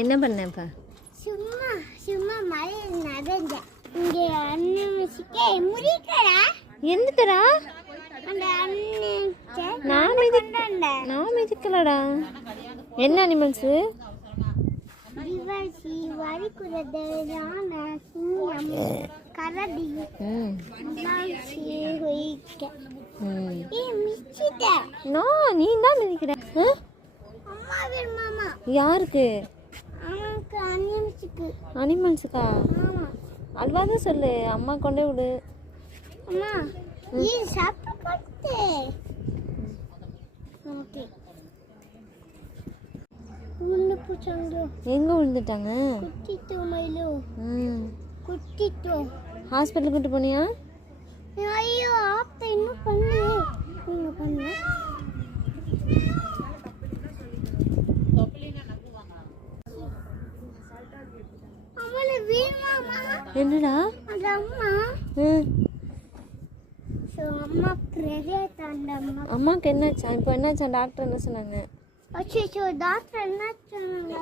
என்ன பண்ணப்பா? சும்மா சும்மா மழையில் நடந்தேன். இங்கே அண்ணனுக்கே முடிக்கடா. எந்தடா? அந்த அண்ணனுக்கு நான் மிதிக்கலடா. என்ன அனிமல்ஸு? திவாசி வரிக்குறது யானை சிங்கம் கரடி மாசி வைக்க மிச்சிட்ட. நீ தான் மிதிக்கிற. அம்மா வேணும் மாமா. யாருக்கு? அவனுக்கு அனிமல்ஸுக்கு. அனிமல்ஸுக்கா? ஆமா. அல்வா தான் சொல்லு, அம்மா கொண்டே விடு. அம்மா நீ சாப்பிட்டு ஓகே. உள்ள போச்சாங்க. எங்க விழுந்துட்டாங்க? குட்டிட்டு மயிலு. குட்டிட்டு ஹாஸ்பிட்டல் கூட்டு போனியா? ஐயோ ஆப்த இன்னும் பண்ணு. அம்மால வீமாமா. என்னடா? அந்த அம்மா அம்மா பிரேயர் தாண்டம்மா. அம்மாக்கு என்னாச்சா? இப்போ என்னாச்சா? டாக்டர் என்ன சொன்னாங்க? அச்சோ டாக்டர் என்ன சொன்னாங்க?